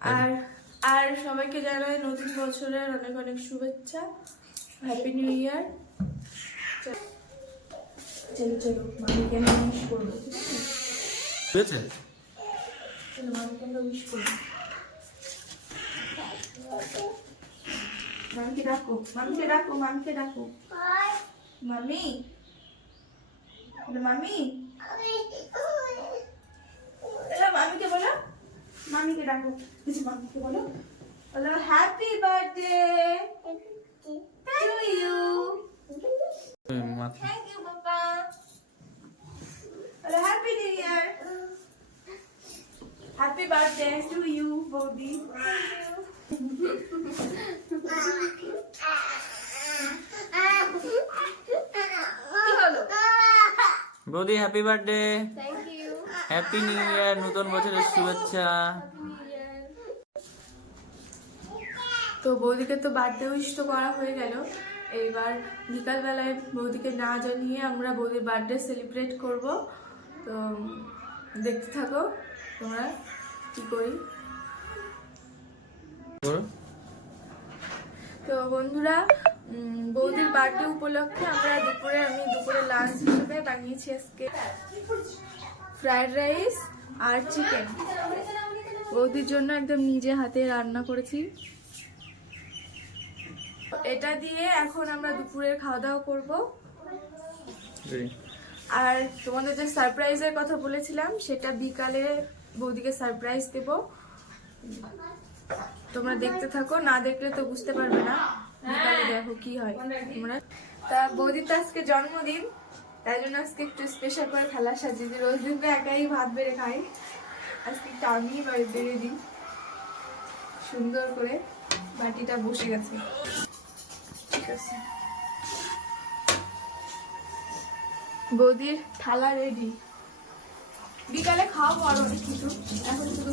আর আর সবাইকে জানাই নতুন বছরের অনেক অনেক শুভেচ্ছা, হ্যাপি নিউ ইয়ার। চলো চলো মামিকে আমরা উইশ করবো, ঠিক আছে? চলো মামিকে আমরা উইশ করবো। মামিকে ডাকো, মামিকে ডাকো, মামিকে ডাকো। মামি, মামি, মামিকে বলো, মামিকে ডাকো, মামিকে বলো, বলো happy birthday to you. Thank you বাবা। বলো happy new year, happy birthday to you বৌদি। বৌদি happy birthday, thank you, happy new year, নতুন বছরের শুভেচ্ছা। তো বৌদিকে তো বার্থডে উইশ তো করা হয়ে গেল, এইবার বিকালবেলায় বৌদিকে না জানিয়ে আমরা বৌদির বার্থডে সেলিব্রেট করব। তো দেখতে থাকো তোমরা কি করি। তো বন্ধুরা, বৌদির বার্থডে উপলক্ষে আমি দুপুরে লাঞ্চ হিসেবে বানিয়েছি আজকে ফ্রাইড রাইস আর চিকেন। বৌদির জন্য একদম নিজে হাতে রান্না করেছি। এটা দিয়ে এখন আমরা দুপুরের খাওয়া দাওয়া করবো। আর তোমাদের যে সারপ্রাইজের কথা বলেছিলাম সেটা বিকালে বৌদিকে সারপ্রাইজ দেব, তোমরা দেখতে থাকো, না দেখলে তো বুঝতে পারবে না। বিকালে দেখো কি হয় তোমরা। তা বৌদির তো আজকে জন্মদিন, তাই জন্য আজকে একটু স্পেশাল করে খেলা সাজিয়েছি। রোজ দিন তো একাই ভাত বেড়ে খাই, আজকে একটু আমি বেড়ে দিই। সুন্দর করে বাটিটা বসে গেছে, ঠিক আছে। বৌদির থালা রেডি, বিকালে খাওয়াবো আরো অনেক কিছু, এখন শুধু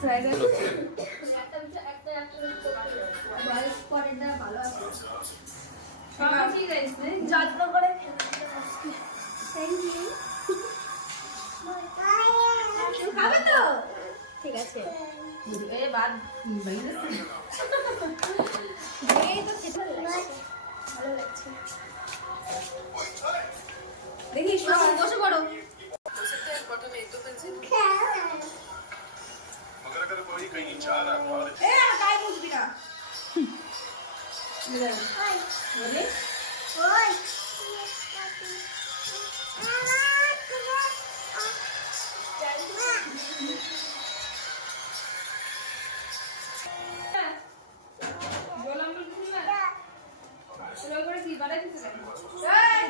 ফ্রাইড রাইস। যত্ন করে খাবে তো, ঠিক আছে। দেখি বসে পড়ো। গায়ে বুঝবি না।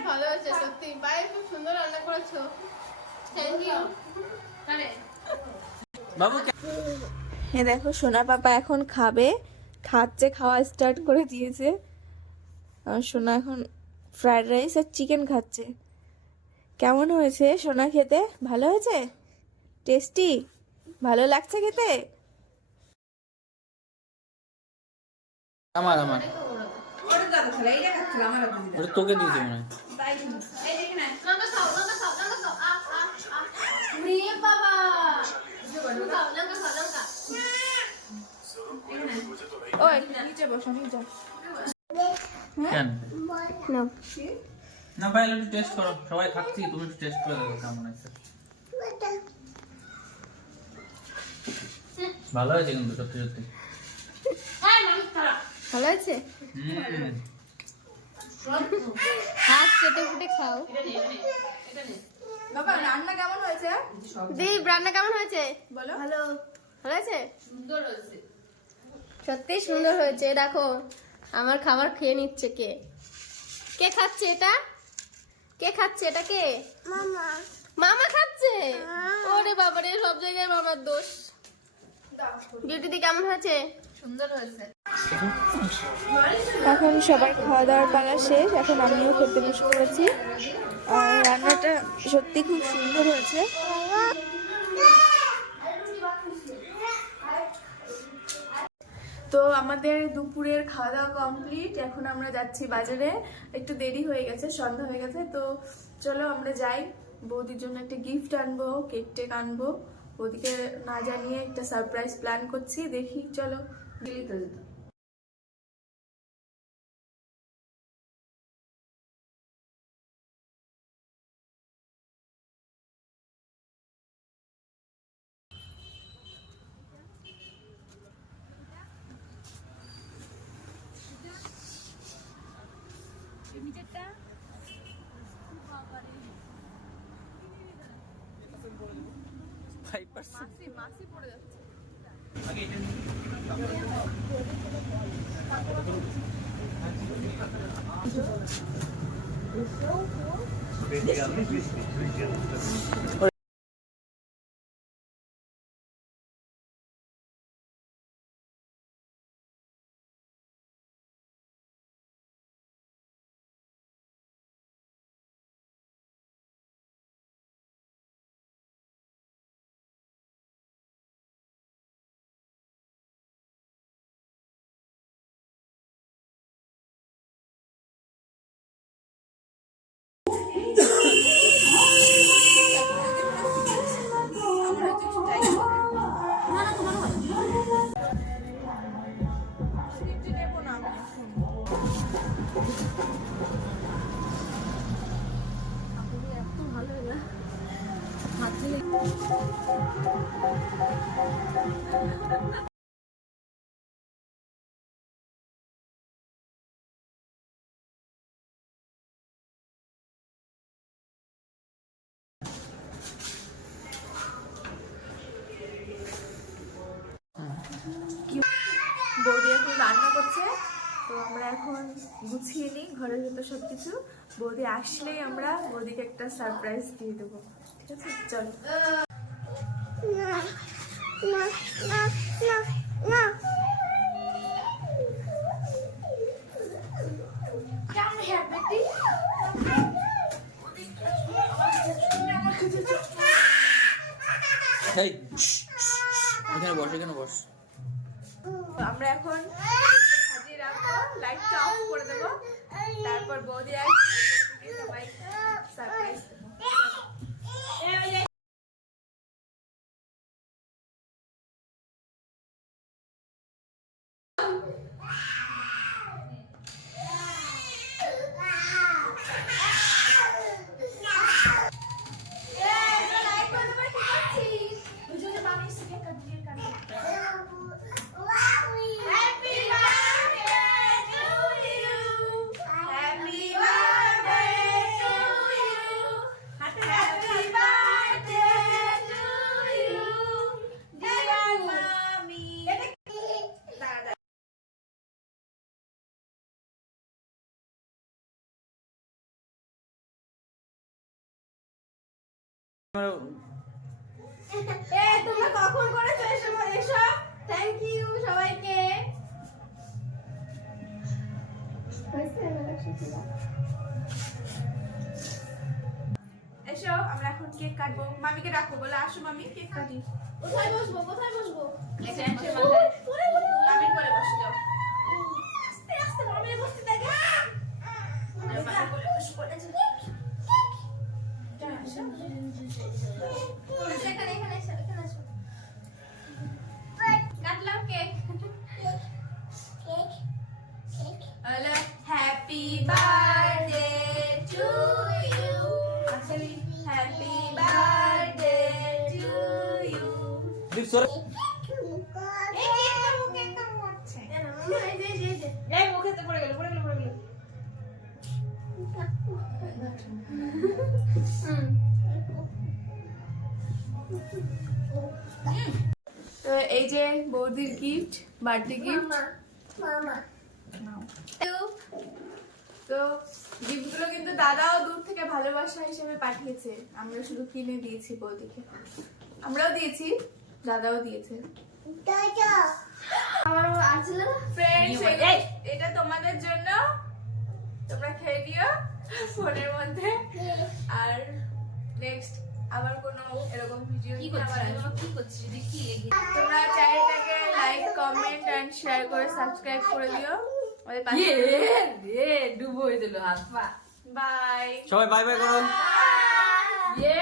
ভালো হয়েছে সত্যি, পায়ে খুব সুন্দর রান্না করেছো। Thank you. বাবু এ দেখো সোনা পাপা এখন খাবে, খাচ্ছে, খাওয়া স্টার্ট করে দিয়েছে। আর সোনা এখন ফ্রাইড রাইস আর চিকেন খাচ্ছে। কেমন হয়েছে সোনা খেতে? ভালো হয়েছে? টেস্টি? ভালো লাগছে খেতে? আমার আমার ওটা তোকে দিয়েছি মনে হয়। লঙ্কা খাও, লঙ্কা খাও, লঙ্কা খাও। উড়িয়ে বাবা। খাও, লঙ্কা খাও, লঙ্কা। ওই নিচে বসো, নিচে। কেন না, না ভাই, একটু টেস্ট করো, সবাই খাচ্ছি, তুমি একটু টেস্ট করে দেখো কেমন হয়েছে। ভালো হয়েছে কিন্তু সত্যি সত্যি। ভালো আছে। হাত কেটে ফুটে খাও। বাবা রান্না কেমন হয়েছে? দীপ, রান্না কেমন হয়েছে? বলো। ভালো। ভালো হয়েছে? সুন্দর হয়েছে। সত্যি সুন্দর হয়েছে। দেখো আমার খাবার খেয়ে নিচ্ছে কে? কে খাচ্ছে এটা? কে খাচ্ছে এটা? কে? মামা। মামা খাচ্ছে? ওরে বাবা রে, সব জায়গায় মামার দোষ। বিউটি দি কেমন হয়েছে? সুন্দর হয়েছে। এখন সবার খাওয়া দাওয়ার পালা শেষ, এখন আমিও খেতে বসে পড়েছি। আর রান্নাটা সত্যি খুব সুন্দর হয়েছে। তো আমাদের দুপুরের খাওয়া দাওয়া কমপ্লিট, এখন আমরা যাচ্ছি বাজারে। একটু দেরি হয়ে গেছে, সন্ধ্যা হয়ে গেছে। তো চলো আমরা যাই, বৌদির জন্য একটা গিফট আনবো, কেক টেক আনবো। ওদিকে না জানিয়ে একটা সারপ্রাইজ প্ল্যান করছি, দেখি চলো। গেলি তো যেত। মাসি পড়ে যাচ্ছে। বৌদি এখন রান্না করছে, তো আমরা এখন গুছিয়ে নিই ঘরের ভেতর সবকিছু। বৌদি আসলেই আমরা বৌদিকে একটা সারপ্রাইজ দিয়ে দেবো, ঠিক আছে? চল। এই, এখানে বস, এখানে বস। আমরা এখন সাজিয়ে রাখবো, লাইটটা অফ করে দেবো, তারপর বৌদি আসবে, সবাই সারপ্রাইজ দেবো। তোমরা কখন করেছো এসব? থ্যাংক ইউ সবাইকে। এসো, আমরা এখন কেক কাটবো। মামিকে ডাকবো, বলে আসো মামি, কেক কাটি। কোথায় বসবো? কোথায় বসবো? মামির কোলে বসে যাও। আস্তে আস্তে মামির বসতে দেখে। মামির কোলে বসে পড়েছে। এখানে এখানে এসো, এখানে এসো। কাটলাম cake. Hello, happy birthday to you, happy birthday to you. দীপ সরে। এই মুখেতে পড়ে গেল, পড়ে গেল, পড়ে গেল। তো এই যে বৌদির গিফট, বার্থডে গিফট। তো গিফটগুলো কিন্তু দাদাও দূর থেকে ভালোবাসা হিসেবে পাঠিয়েছে, আমরা শুধু কিনে দিয়েছি বৌদিকে। আমরাও দিয়েছি, দাদাও দিয়েছে। আমার আসছিল না ফ্রেন্ডস, এটা তোমাদের জন্য, তোমরা খেয়ে নিও ফোনের মধ্যে। আর নেক্সট আবার কোনো এরকম ভিডিও কি নিয়ে আবার করছিস? আসবো। কি করছিস? দেখি তোমরা চ্যানেলটাকে লাইক, কমেন্ট এন্ড শেয়ার করে সাবস্ক্রাইব করে দিও। আমাদের পাশে ডুবো হয়ে দিল হাত পা। বাই। সবাই বাই বাই করো। ইয়ে